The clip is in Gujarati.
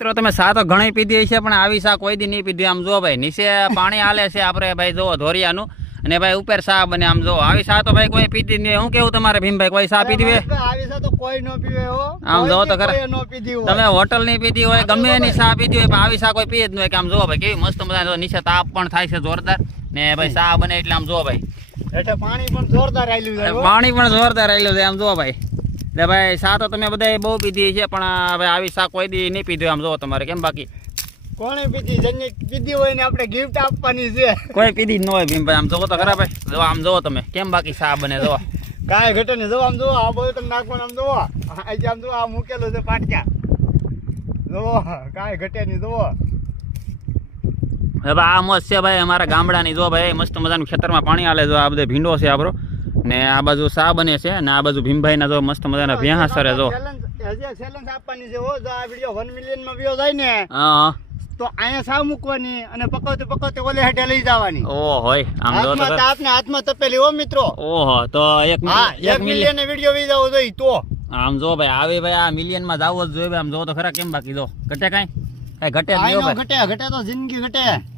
મિત્રો તમે સા તો ઘણી પીધી છે પણ આવી સા કોઈ દી નહીં પીધી. આમ જો ભાઈ નીચે પાણી હાલે છે આપણે ભાઈ જો ધોરિયાનું અને ભાઈ ઉપર સા બને. આમ જો આવી સા તો ભાઈ કોઈ પીધી નહીં. હું કેવું તમારે ભીમભાઈ કોઈ સા પીધી હોય? આવી સા તો કોઈ નો પીવે હો. આમ જો તો ખરા નો પીધી હોય. તમે હોટલ ની પીધી હોય ગમે એની સા પીધી હોય પણ આવી સા કોઈ પીએ જ નહીં. કે આમ જો ભાઈ કેવી મસ્ત મજા નીચે તાપ પણ થાય છે જોરદાર ને ભાઈ સા બને એટલે આમ જો ભાઈ એટલે પાણી પણ જોરદાર આલ્યું છે હો. પાણી પણ જોરદાર આલ્યું છે આમ જો ભાઈ. એટલે ભાઈ સા તો તમે બધા બહુ પીધી છે પણ ભાઈ આવી સા કોઈ દી નહીં પીધી. આમ જો તમારે કેમ બાકી કોણે પીધી? જેને પીધી હોય ને આપણે ગિફ્ટ આપવાની છે. કોઈ પીધી જ ન હોય ભીમભાઈ. આમ જોવો તો ખરા ભાઈ. જો આમ જોવો તમે કેમ બાકી સા બને જો કાંઈ ઘટે ને. જો આમ જો આ બોતલ નાખવાનું. આમ જો આમ જો આ મૂકેલું છે પાટકા. જો કાંઈ ઘટે નહીં. જો હવે આ મસ્ત છે ભાઈ અમારા ગામડાની. જો ભાઈ મસ્ત મજાનું ખેતરમાં પાણી હાલે. જો આ બધે ભીંડો છે આપણો ને આ બાજુ સા બને છે ને આ બાજુ ભીમભાઈ ના જો મસ્ત મજાના ભેહા સરે. જો ચેલેન્જ આપવાની છે હો. જો આ વિડિયો 1 મિલિયન માં વ્યૂ જાય ને હા તો અહીંયા સા મૂકવાની અને પકવતે પકવતે ઓલે હેઠે લઈ જવાની. ઓ હોય આમ જો તો હાથમાં તાપને હાથમાં તપેલી હો મિત્રો. ઓહો તો 1 મિલિયન ને વિડિયો વી જાવ જોઈએ તો આમ જો ભાઈ આવે ભાઈ આ મિલિયન માં જાવ જ જોઈએ. આમ જો તો ખરા કેમ બાકી જો ઘટે કાંઈ ઘટે જ નહીં ઘટે ઘટે તો જિંદગી ઘટે.